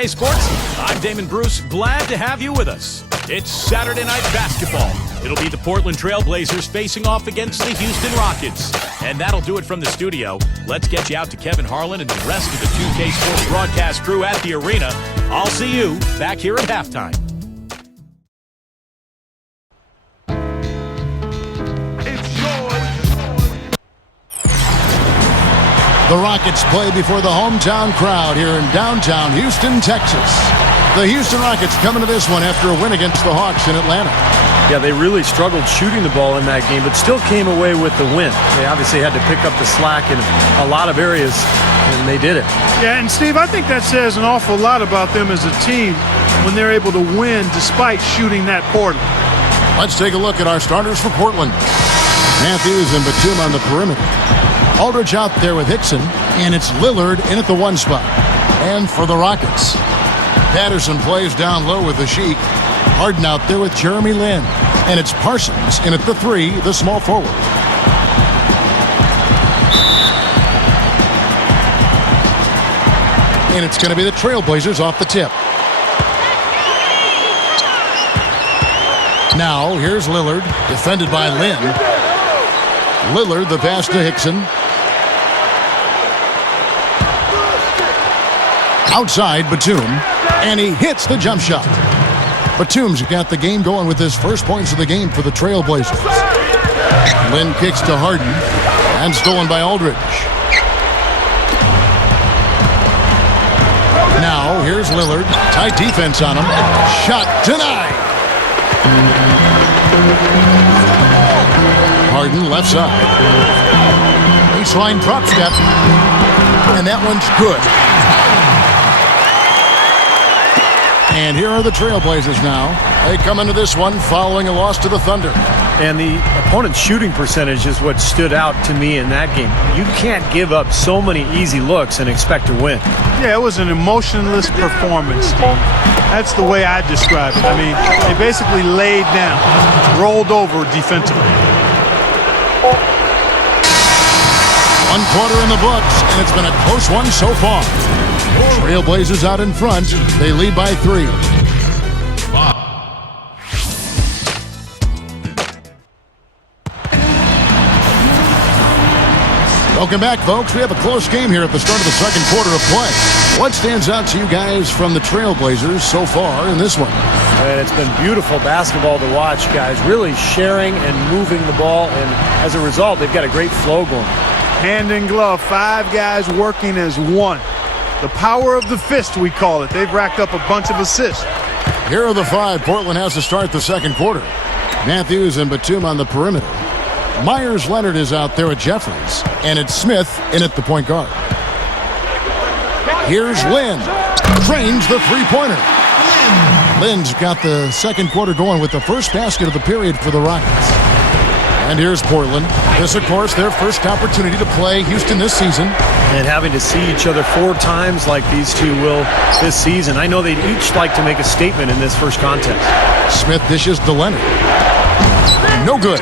2K Sports. I'm Damon Bruce. Glad to have you with us. It's Saturday Night Basketball. It'll be the Portland Trail Blazers facing off against the Houston Rockets. And that'll do it from the studio. Let's get you out to Kevin Harlan and the rest of the 2K Sports broadcast crew at the arena. I'll see you back here at halftime. The Rockets play before the hometown crowd here in downtown Houston, Texas. The Houston Rockets coming to this one after a win against the Hawks in Atlanta. Yeah, they really struggled shooting the ball in that game, but still came away with the win. They obviously had to pick up the slack in a lot of areas, and they did it. Yeah, and Steve, I think that says an awful lot about them as a team when they're able to win despite shooting that poorly. Let's take a look at our starters for Portland. Matthews and Batum on the perimeter. Aldridge out there with Hickson, and it's Lillard in at the 1 spot. And for the Rockets, Patterson plays down low with the Sheik. Harden out there with Jeremy Lin. And it's Parsons in at the 3, the small forward. And it's going to be the Trailblazers off the tip. Now, here's Lillard, defended by Lin. Lillard, the pass to Hickson. Outside, Batum, and he hits the jump shot. Batum's got the game going with his first points of the game for the Trailblazers. Lin kicks to Harden, and stolen by Aldridge. Now, here's Lillard. Tight defense on him. Shot denied. Harden left side. Baseline drop step. And that one's good. And here are the Trailblazers now. They come into this one following a loss to the Thunder. And the opponent's shooting percentage is what stood out to me in that game. You can't give up so many easy looks and expect to win. Yeah, it was an emotionless performance, Steve. That's the way I describe it. I mean, they basically laid down, rolled over defensively. 1 quarter in the books, and it's been a close one so far. Trailblazers out in front. They lead by 3. Welcome back, folks. We have a close game here at the start of the second quarter of play. What stands out to you guys from the Trailblazers so far in this one? And it's been beautiful basketball to watch, guys. Really sharing and moving the ball, and as a result, they've got a great flow going. Hand in glove, 5 guys working as one. The power of the fist, we call it. They've racked up a bunch of assists. Here are the 5 Portland has to start the second quarter. Matthews and Batum on the perimeter. Meyers Leonard is out there at Jeffries. And it's Smith in at the point guard. Here's Lin. Drains the three-pointer. Lin's got the second quarter going with the first basket of the period for the Rockets. And here's Portland. This, of course, their first opportunity to play Houston this season. And having to see each other 4 times like these two will this season. I know they'd each like to make a statement in this first contest. Smith dishes to Leonard. No good.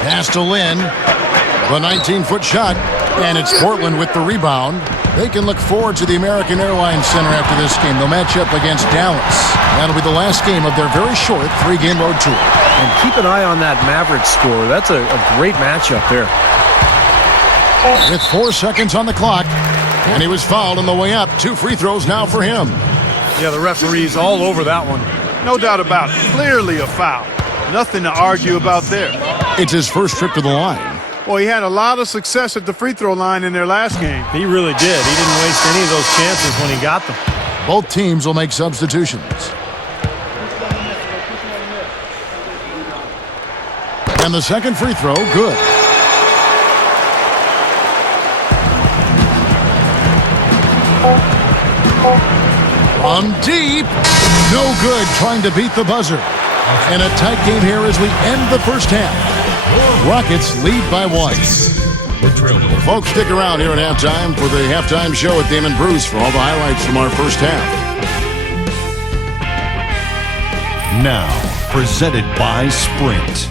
Pass to Lin. The 19-foot shot. And it's Portland with the rebound. They can look forward to the American Airlines Center after this game. They'll match up against Dallas. That'll be the last game of their very short 3-game road tour. And keep an eye on that Mavericks score. That's a great matchup there. With 4 seconds on the clock, and he was fouled on the way up. 2 free throws now for him. Yeah, the referee's all over that one. No doubt about it. Clearly a foul. Nothing to argue about there. It's his first trip to the line. Well, he had a lot of success at the free throw line in their last game. He really did. He didn't waste any of those chances when he got them. Both teams will make substitutions. And the second free throw, good. From deep, no good, trying to beat the buzzer. And a tight game here as we end the first half. Rockets lead by 1. Well, folks, stick around here at halftime for the halftime show with Damon Bruce for all the highlights from our first half. Now, presented by Sprint.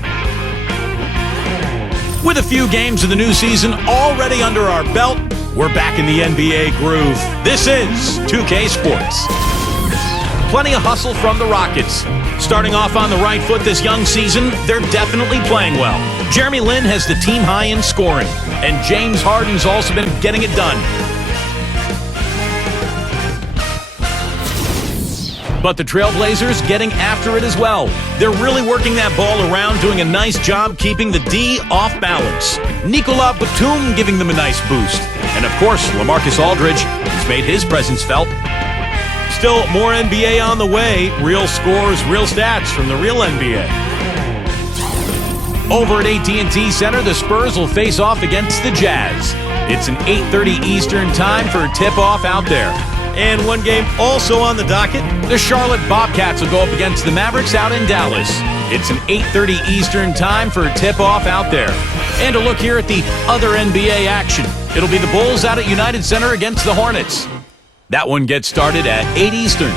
With a few games of the new season already under our belt, We're back in the NBA groove. This is 2K Sports. Plenty of hustle from the Rockets. Starting off on the right foot this young season, they're definitely playing well. Jeremy Lin has the team high in scoring, and James Harden's also been getting it done. But the Trailblazers getting after it as well. They're really working that ball around, doing a nice job keeping the D off balance. Nikola Batum giving them a nice boost. And of course, LaMarcus Aldridge has made his presence felt. Still more NBA on the way. Real scores, real stats from the real NBA. Over at AT&T Center, the Spurs will face off against the Jazz. It's an 8:30 Eastern time for a tip-off out there. And one game also on the docket, the Charlotte Bobcats will go up against the Mavericks out in Dallas. It's an 8:30 Eastern time for a tip-off out there. And a look here at the other NBA action. It'll be the Bulls out at United Center against the Hornets. That one gets started at 8 Eastern.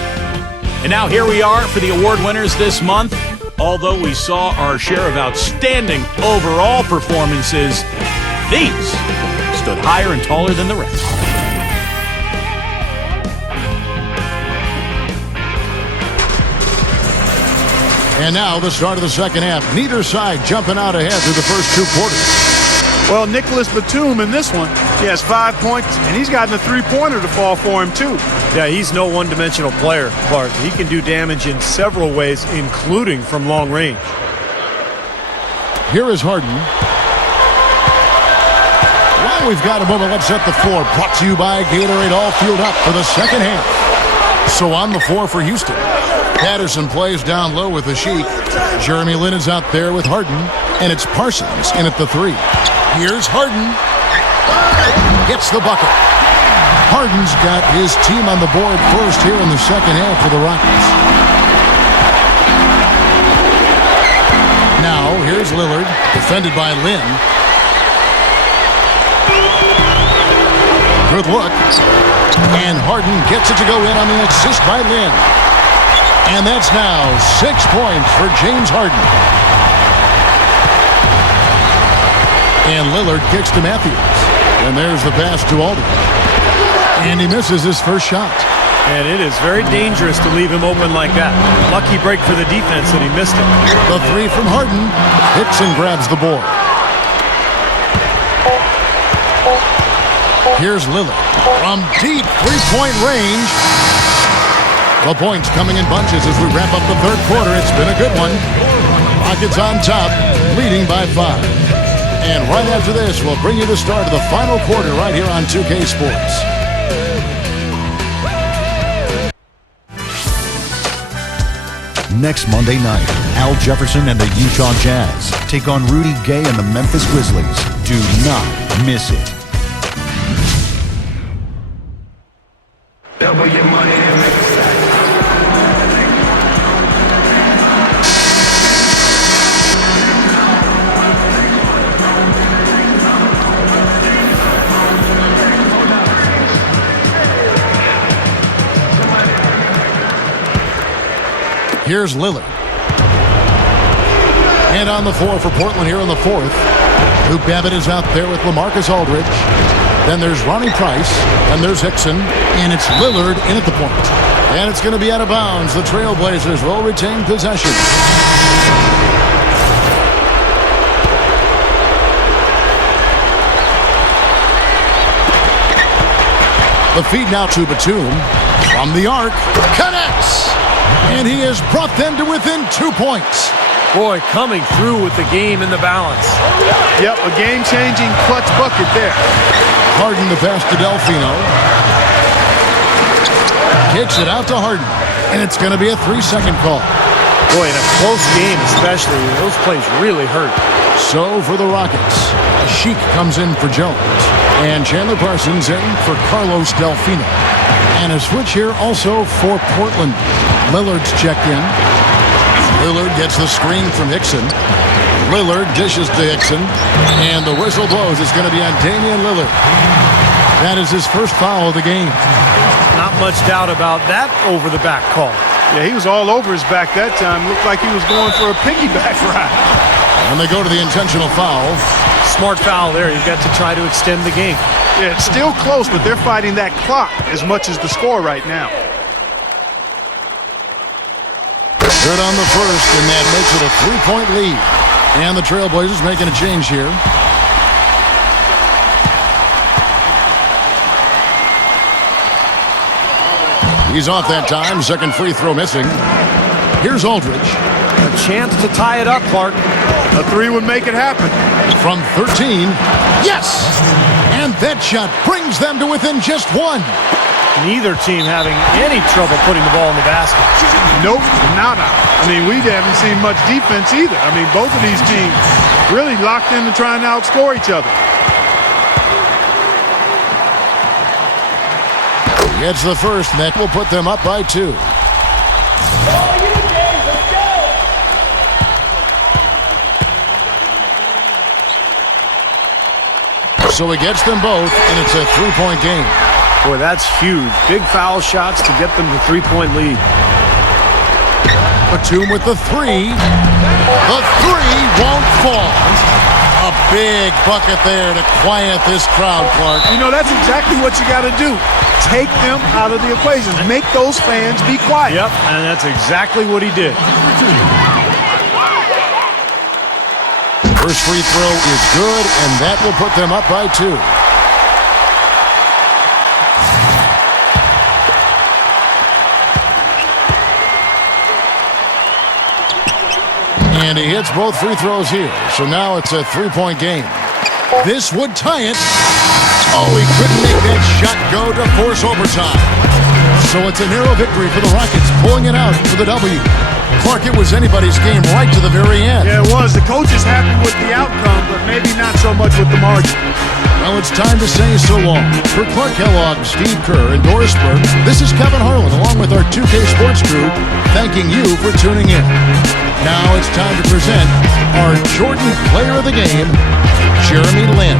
And now here we are for the award winners this month. Although we saw our share of outstanding overall performances, these stood higher and taller than the rest. And now the start of the second half. Neither side jumping out ahead through the first 2 quarters. Well, Nicholas Batum in this one, he has 5 points, and he's gotten a three-pointer to fall for him, too. Yeah, he's no one-dimensional player, Clark. He can do damage in several ways, including from long range. Here is Harden. While we've got a moment, let's set the floor. Brought to you by Gatorade, all fueled up for the second half. So on the floor for Houston. Patterson plays down low with Asik. Jeremy Lin is out there with Harden. And it's Parsons in at the 3. Here's Harden. Gets the bucket. Harden's got his team on the board first here in the second half for the Rockets. Now, here's Lillard, defended by Lin. Good look. And Harden gets it to go in on the assist by Lin. And that's now 6 points for James Harden. And Lillard kicks to Matthews. And there's the pass to Aldridge. And he misses his first shot. And it is very dangerous to leave him open like that. Lucky break for the defense that he missed it. The 3 from Harden. Hickson grabs the board. Here's Lillard. From deep three-point range. The points coming in bunches as we wrap up the third quarter. It's been a good one. Rockets on top, leading by 5. And right after this, we'll bring you the start of the final quarter right here on 2K Sports. Next Monday night, Al Jefferson and the Utah Jazz take on Rudy Gay and the Memphis Grizzlies. Do not miss it. Double your money and make it stack. Here's Lillard. And on the floor for Portland here in the fourth. Luke Babbitt is out there with LaMarcus Aldridge. Then there's Ronnie Price. And there's Hickson. And it's Lillard in at the point. And it's going to be out of bounds. The Trailblazers will retain possession. The feed now to Batum. From the arc. Connects. And he has brought them to within 2 points. Boy, coming through with the game in the balance. Yep, a game-changing clutch bucket there. Harden the pass to Delfino. Kicks it out to Harden. And it's going to be a 3-second call. Boy, in a close game especially, those plays really hurt. So for the Rockets, Asik comes in for Jones. And Chandler Parsons in for Carlos Delfino. And a switch here also for Portland. Lillard's checked in. Lillard gets the screen from Hickson. Lillard dishes to Hickson. And the whistle blows. It's going to be on Damian Lillard. That is his first foul of the game. Not much doubt about that over-the-back call. Yeah, he was all over his back that time. Looked like he was going for a piggyback ride. And they go to the intentional foul. Smart foul there. You've got to try to extend the game. Yeah, it's still close, but they're fighting that clock as much as the score right now. Good on the first, and that makes it a 3-point lead. And the Trailblazers making a change here. He's off that time. Second free throw missing. Here's Aldridge. A chance to tie it up, Clark. A three would make it happen. From 13. Yes! And that shot brings them to within just one. Neither team having any trouble putting the ball in the basket. Nope, nada. I mean, we haven't seen much defense either. I mean, both of these teams really locked into trying to outscore each other. Gets the first, and that will put them up by 2. So he gets them both, and it's a 3-point game. Boy, that's huge. Big foul shots to get them the 3-point lead. Batum with the 3. The 3 won't fall. A big bucket there to quiet this crowd, Clark. You know, that's exactly what you got to do. Take them out of the equation. Make those fans be quiet. Yep, and that's exactly what he did. First free throw is good, and that will put them up by 2. And he hits both free throws here. So now it's a 3-point game. This would tie it. Oh, he couldn't make that shot go to force overtime. So it's a narrow victory for the Rockets, pulling it out for the W. Clark, it was anybody's game right to the very end. Yeah, it was. The coach is happy with the outcome, but maybe not so much with the margin. Well, it's time to say so long. For Clark Kellogg, Steve Kerr, and Doris Burke, this is Kevin Harlan, along with our 2K Sports crew, thanking you for tuning in. Now it's time to present our Jordan Player of the Game, Jeremy Lin.